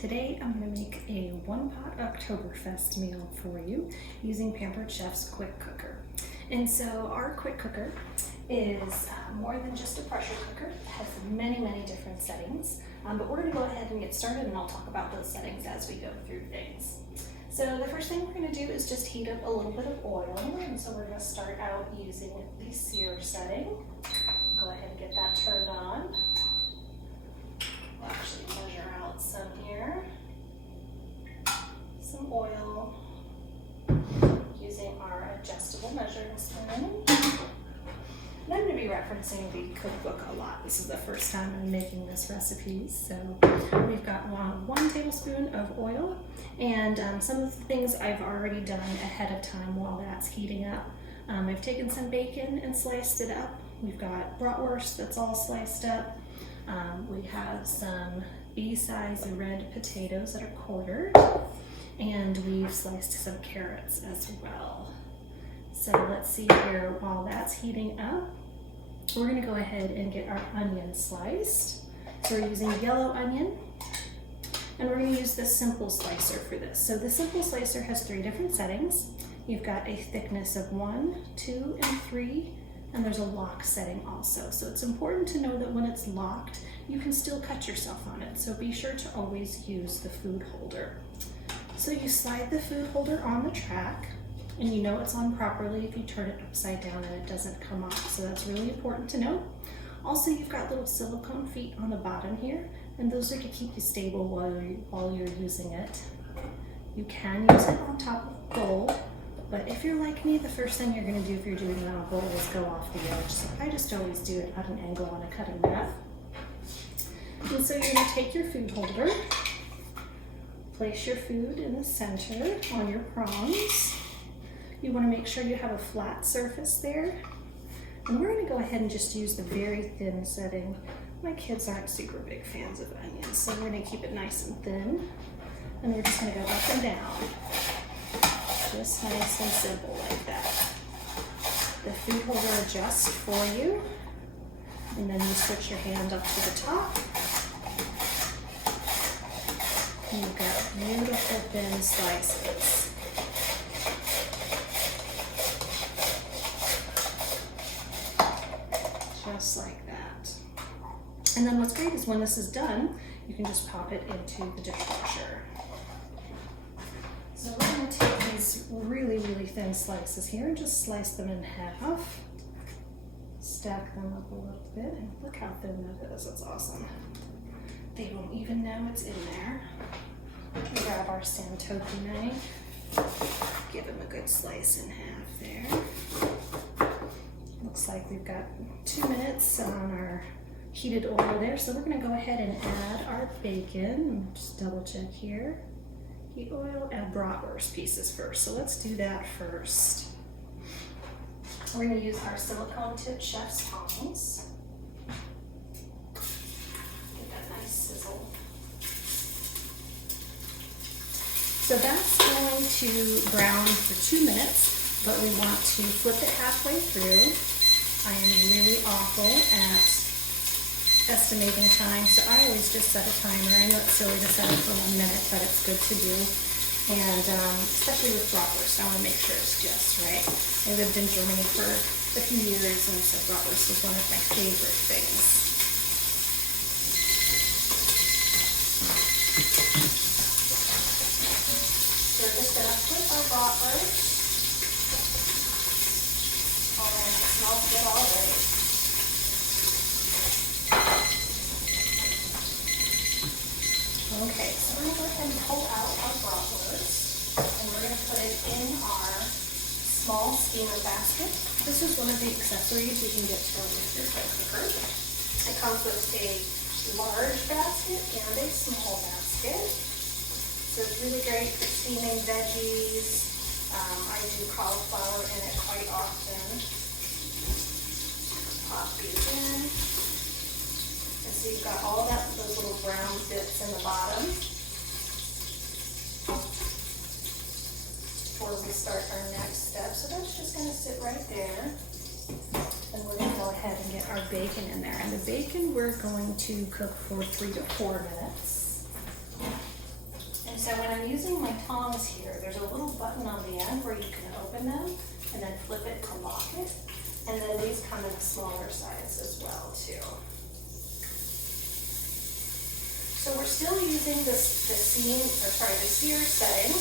Today I'm going to make a one-pot Oktoberfest meal for you using Pampered Chef's quick cooker. And so our quick cooker is more than just a pressure cooker. It has many different settings, but we're going to go ahead and get started, and I'll talk about those settings as we go through things. So the first thing we're going to do is just heat up a little bit of oil, and so we're going to start out using the sear setting. Go ahead and get that turned on. We'll actually measure out some here. Some oil using our adjustable measuring spoon. And I'm going to be referencing the cookbook a lot. This is the first time I'm making this recipe. So we've got 1 tablespoon of oil, and some of the things I've already done ahead of time while that's heating up. I've taken some bacon and sliced it up. We've got bratwurst that's all sliced up. We have some B-size red potatoes that are quartered, and we've sliced some carrots as well. So let's see here, while that's heating up, we're going to go ahead and get our onion sliced. So we're using yellow onion, and we're going to use the simple slicer for this. So the simple slicer has 3 different settings. You've got a thickness of 1, 2, and 3. And there's a lock setting also. So it's important to know that when it's locked, you can still cut yourself on it. So be sure to always use the food holder. So you slide the food holder on the track, and you know it's on properly if you turn it upside down and it doesn't come off. So that's really important to know. Also, you've got little silicone feet on the bottom here, and those are to keep you stable while you're using it. You can use it on top of a bowl, but if you're like me, the first thing you're going to do if you're doing it on a bowl is go off the edge. So I just always do it at an angle on a cutting mat. And so you're going to take your food holder, place your food in the center on your prongs. You want to make sure you have a flat surface there. And we're going to go ahead and just use the very thin setting. My kids aren't super big fans of onions, so we're going to keep it nice and thin. And we're just going to go up and down. Just nice and simple like that. The food holder adjusts for you, and then you switch your hand up to the top. And you've got beautiful thin slices. Just like that. And then what's great is when this is done, you can just pop it into the dishwasher. So we're going to take these really thin slices here and just slice them in half. Stack them up a little bit, and look how thin that is. That's awesome. They won't even know it's in there. Grab our Santoki knife. Give them a good slice in half there. Looks like we've got 2 minutes on our heated oil there. So we're going to go ahead and add our bacon. Just double check here. Heat oil, add bratwurst pieces first. So let's do that first. We're going to use our silicone tip chef's tongs. Get that nice sizzle. So that's going to brown for 2 minutes, but we want to flip it halfway through. I am really awful at estimating time, so I always just set a timer. I know it's silly to set it for 1 minute, but it's good to do. And especially with bratwurst, I want to make sure it's just right. I lived in Germany for a few years, and so bratwurst was one of my favorite things. So we're just going to flip our bratwurst. Oh man, it smells good already. Okay, so we're going to go ahead and pull out our bratwurst, and we're going to put it in our small steamer basket. This is one of the accessories you can get to go with your quick cooker. It comes with a large basket and a small basket. So it's really great for steaming veggies. I do cauliflower in it quite often. Pop these in. And so you've got all those little brown bits in the bottom. Before we start our next step. So that's just going to sit right there. And we're going to go ahead and get our bacon in there. And the bacon we're going to cook for 3 to 4 minutes. And so when I'm using my tongs here, there's a little button on the end where you can open them and then flip it to lock it. And then these come in a smaller size as well too. So we're still using the sear setting.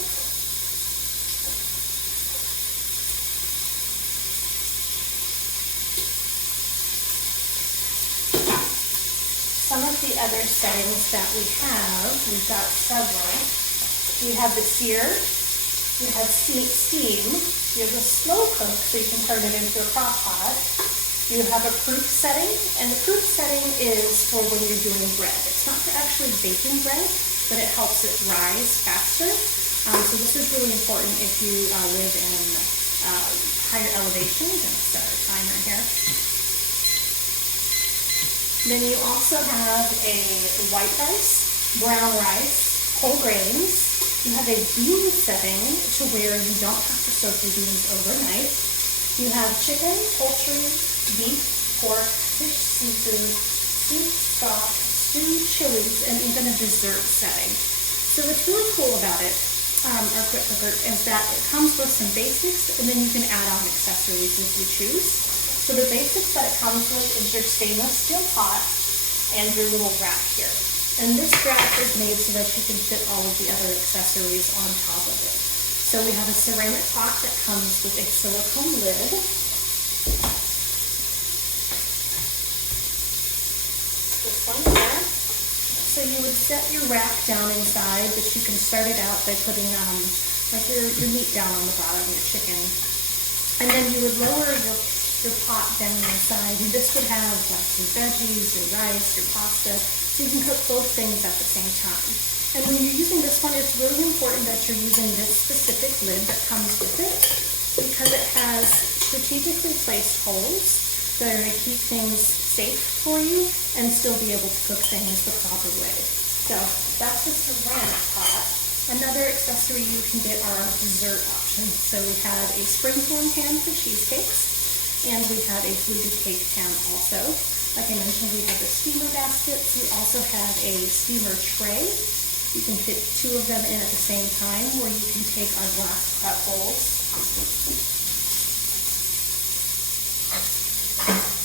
Some of the other settings that we have, we've got several. We have the sear, we have steam, we have the slow cook, so you can turn it into a crock pot. You have a proof setting, and the proof setting is for when you're doing bread. It's not for actually baking bread, but it helps it rise faster. So this is really important if you live in higher elevations. I'm going to set our timer here. Then you also have a white rice, brown rice, whole grains. You have a bean setting to where you don't have to soak your beans overnight. You have chicken, poultry, beef, pork, fish, seafood, soup, stock, stew, chilies, and even a dessert setting. So what's really cool about it, our quick cooker, is that it comes with some basics, and then you can add on accessories if you choose. So the basics that it comes with is your stainless steel pot and your little rack here. And this rack is made so that you can fit all of the other accessories on top of it. So we have a ceramic pot that comes with a silicone lid. This one here. So you would set your rack down inside, but you can start it out by putting like your meat down on the bottom, your chicken. And then you would lower your pot down inside, and this would have like your veggies, your rice, your pasta, so you can cook both things at the same time. And when you're using this one, it's really important that you're using this specific lid that comes with it, because it has strategically placed holes that are going to keep things safe for you and still be able to cook things the proper way. So that's the ceramic pot. Another accessory you can get are dessert options. So we have a springform pan for cheesecakes, and we have a fluted cake pan also. Like I mentioned, we have the steamer baskets. We also have a steamer tray. You can fit two of them in at the same time, where you can take our glass prep bowls.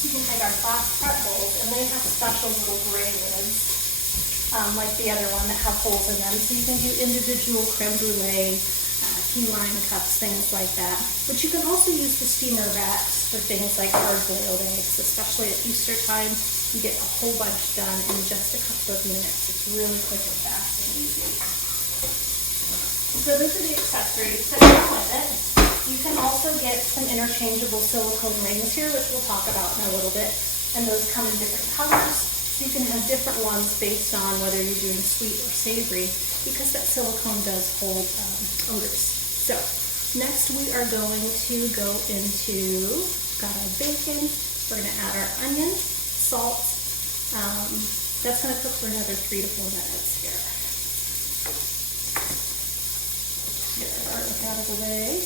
You can take our glass prep bowls, and they have special little gray lids, like the other one that have holes in them. So you can do individual creme brulee, key lime cups, things like that. But you can also use the steamer racks for things like hard-boiled eggs, especially at Easter time. You get a whole bunch done in just a couple of minutes. It's really quick and fast and easy. So those are the accessories that come with it. You can also get some interchangeable silicone rings here, which we'll talk about in a little bit. And those come in different colors. You can have different ones based on whether you're doing sweet or savory, because that silicone does hold odors. So next we are going to go into, got our bacon, we're going to add our onion, salt. That's going to cook for another 3 to 4 minutes here. Get our garlic out of the way.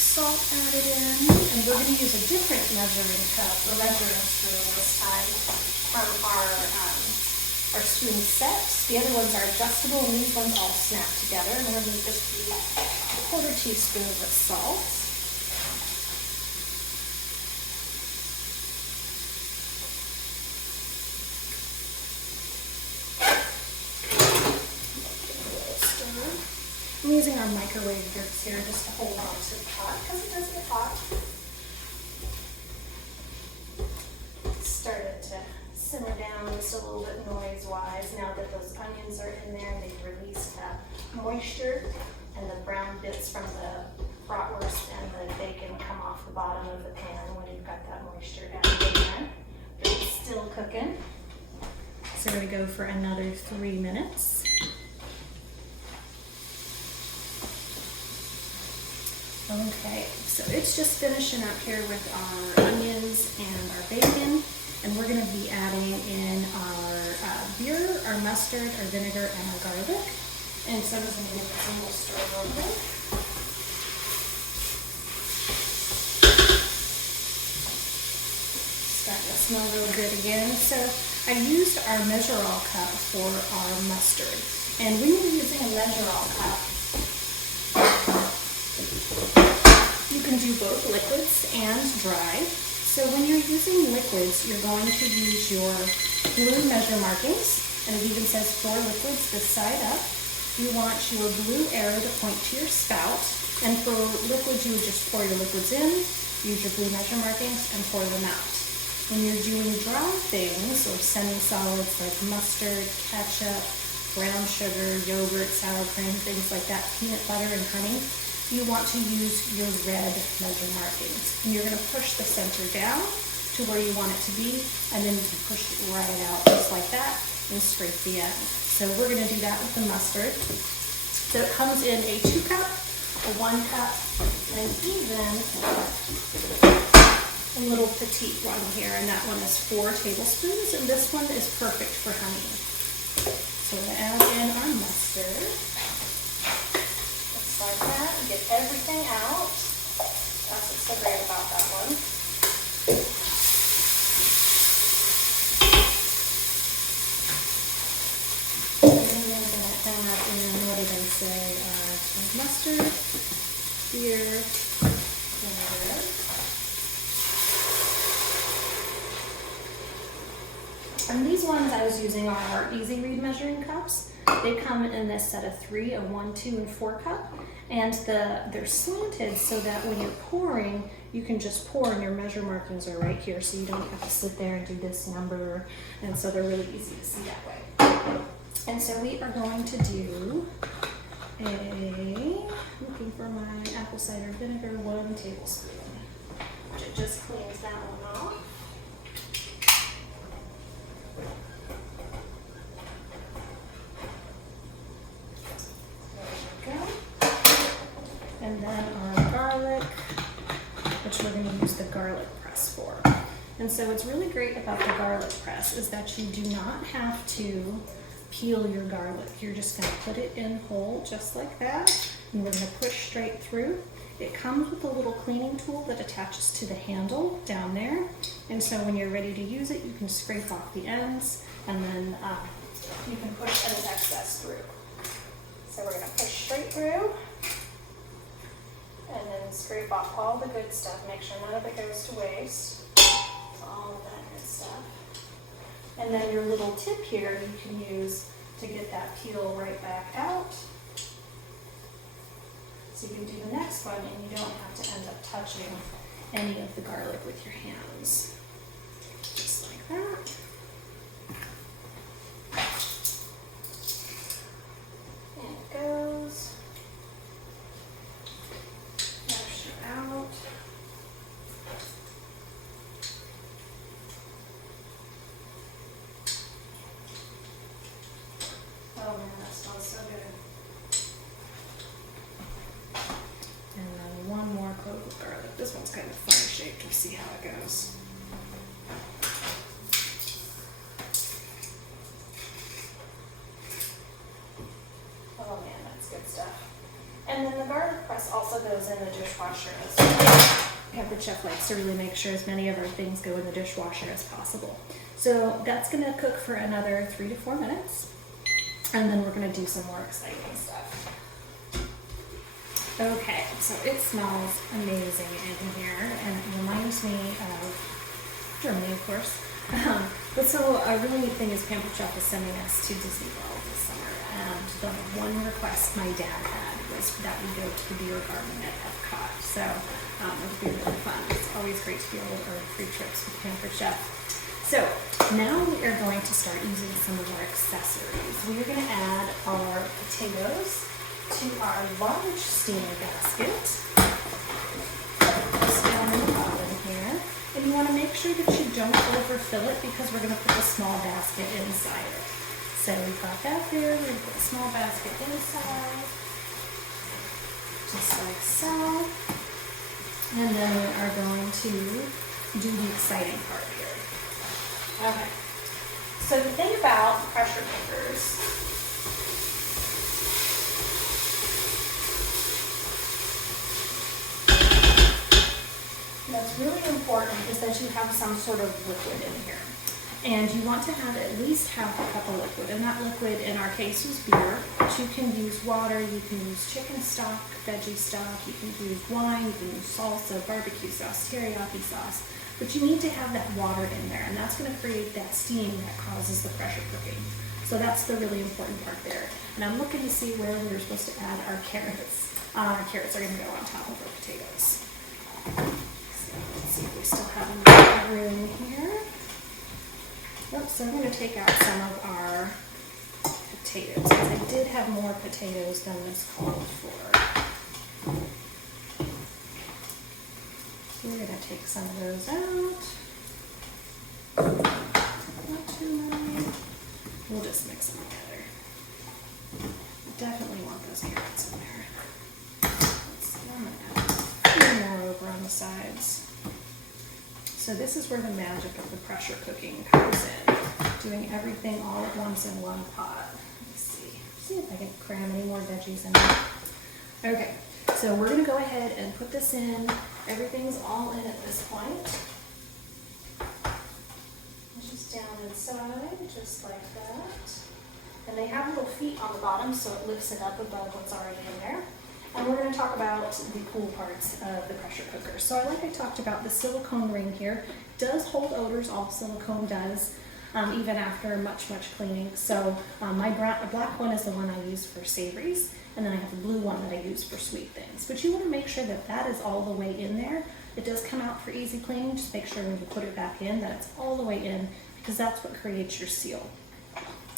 Salt added in, and we're going to use a different measuring cup or measuring spoon this time from our spoon sets. The other ones are adjustable, and these ones all snap together. And we're going to just use a 1/4 teaspoon of salt. I'm using our microwave grips here just to hold on to the pot because it does get hot. Start it to simmer down just a little bit noise-wise now that those onions are in there and they've released moisture, and the brown bits from the bratwurst and the bacon come off the bottom of the pan when you've got that moisture added in there. It's still cooking. So we're going to go for another 3 minutes. Okay, so it's just finishing up here with our onions and our bacon, and we're going to be adding in our beer, our mustard, our vinegar, and our garlic. And so I'm just going to give it some more stir over. Starting to smell real good again. So I used our measure-all cup for our mustard. And when you're using a measure-all cup, you can do both liquids and dry. So when you're using liquids, you're going to use your blue measure markings. And it even says 4 liquids this side up. You want your blue arrow to point to your spout. And for liquids, you would just pour your liquids in, use your blue measure markings, and pour them out. When you're doing dry things, or semi-solids like mustard, ketchup, brown sugar, yogurt, sour cream, things like that, peanut butter and honey, you want to use your red measure markings. And you're going to push the center down to where you want it to be, and then you can push it right out just like that and scrape the end. So we're going to do that with the mustard. So it comes in a 2 cup, a 1 cup, and even a little petite one here, and that one is 4 tablespoons, and this one is perfect for honey. So we're going to add in our mustard. Just like that, and get everything out. That's what's so great about that one. And then we're going to add in, what did I say, mustard, beer, vinegar. And these ones I was using are our Easy Read measuring cups. They come in this set of 3, a 1, 2, and 4 cup. And they're slanted so that when you're pouring, you can just pour and your measure markings are right here, so you don't have to sit there and do this number. And so they're really easy to see that way. And so we are going to do looking for my apple cider vinegar, 1 tablespoon. Which it just cleans that one off. And then our garlic, which we're going to use the garlic press for. And so what's really great about the garlic press is that you do not have to peel your garlic. You're just going to put it in whole just like that, and we're going to push straight through. It comes with a little cleaning tool that attaches to the handle down there, and so when you're ready to use it, you can scrape off the ends, and then you can push any excess through. So we're going to push straight through, and then scrape off all the good stuff. Make sure none of it goes to waste. All of that good stuff. And then your little tip here you can use to get that peel right back out. So you can do the next one and you don't have to end up touching any of the garlic with your hands. Just like that. And it goes. Mash it out. Oh man, that smells so good. And then one more clove of garlic. This one's kind of funny shaped. We'll see how it goes. Oh man, that's good stuff. And then the garlic press also goes in the dishwasher as well. Pampered Chef likes to really make sure as many of our things go in the dishwasher as possible. So that's going to cook for another 3 to 4 minutes. And then we're going to do some more exciting stuff. Okay, so it smells amazing in here, and it reminds me of Germany, of course. But so a really neat thing is Pampered Chef is sending us to Disney World this summer, and the one request my dad had was that we go to the beer garden at Epcot. So it'll be really fun. It's always great to be able to earn free trips with Pampered Chef. So now we are going to start using some of our accessories. We are going to add our potatoes to our large steamer basket. Just down in the bottom here. And You want to make sure that you don't overfill it because we're going to put the small basket inside it. So we've got that there, we're going to put the small basket inside, just like so. And then we are going to do the exciting part here. Okay. So the thing about pressure cookers that's really important is that you have some sort of liquid in here. And you want to have at least half a cup of liquid. And that liquid in our case was beer, but you can use water, you can use chicken stock, veggie stock, you can use wine, you can use salsa, barbecue sauce, teriyaki sauce. But you need to have that water in there, and that's going to create that steam that causes the pressure cooking. So that's the really important part there. And I'm looking to see where we're supposed to add our carrots. Our carrots are going to go on top of our potatoes. So let's see if we still have enough room here. Oops, so I'm going to take out some of our potatoes, because I did have more potatoes than this called for. So we're going to take some of those out. Not too many. We'll just mix them together. Definitely want those carrots in there. Let's see, I'm going to add a few more over on the sides. So this is where the magic of the pressure cooking comes in. Doing everything all at once in one pot. Let's see if I can cram any more veggies in there. Okay, so we're going to go ahead and put this in. Everything's all in at this point. Just down inside, just like that. And they have little feet on the bottom, so it lifts it up above what's already in there. And we're going to talk about the cool parts of the pressure cooker. So like I talked about, the silicone ring here does hold odors. All silicone does, even after much cleaning. So my black one is the one I use for savories, and then I have the blue one that I use for sweet things. But you want to make sure that that is all the way in there. It does come out for easy cleaning. Just make sure when you put it back in that it's all the way in, because that's what creates your seal.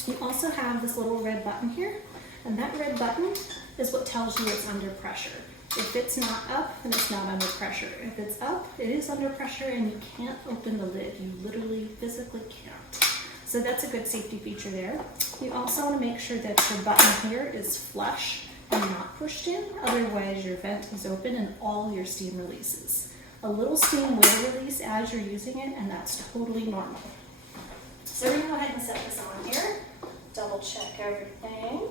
You also have this little red button here, and that red button is what tells you it's under pressure. If it's not up, then it's not under pressure. If it's up, it is under pressure, and you can't open the lid. You literally, physically can't. So that's a good safety feature there. You also want to make sure that your button here is flush and not pushed in. Otherwise, your vent is open and all your steam releases. A little steam will release as you're using it, and that's totally normal. So we're going to go ahead and set this on here. Double check everything.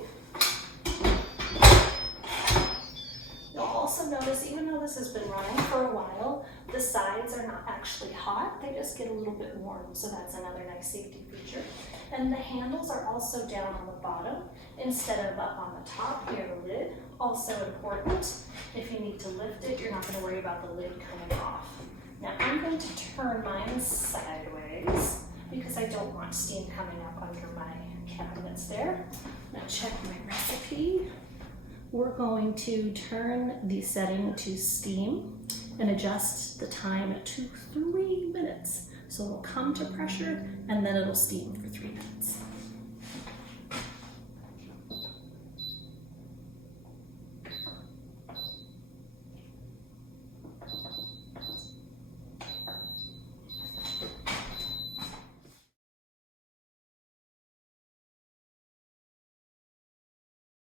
You'll also notice, even though this has been running for a while, the sides are not actually hot. They just get a little bit warm, so that's another nice safety feature. And the handles are also down on the bottom instead of up on the top near the lid. Also important, if you need to lift it, you're not going to worry about the lid coming off. Now I'm going to turn mine sideways because I don't want steam coming up under my cabinets there. Now check my recipe. We're going to turn the setting to steam and adjust the time to 3 minutes. So it'll come to pressure and then it'll steam for 3 minutes.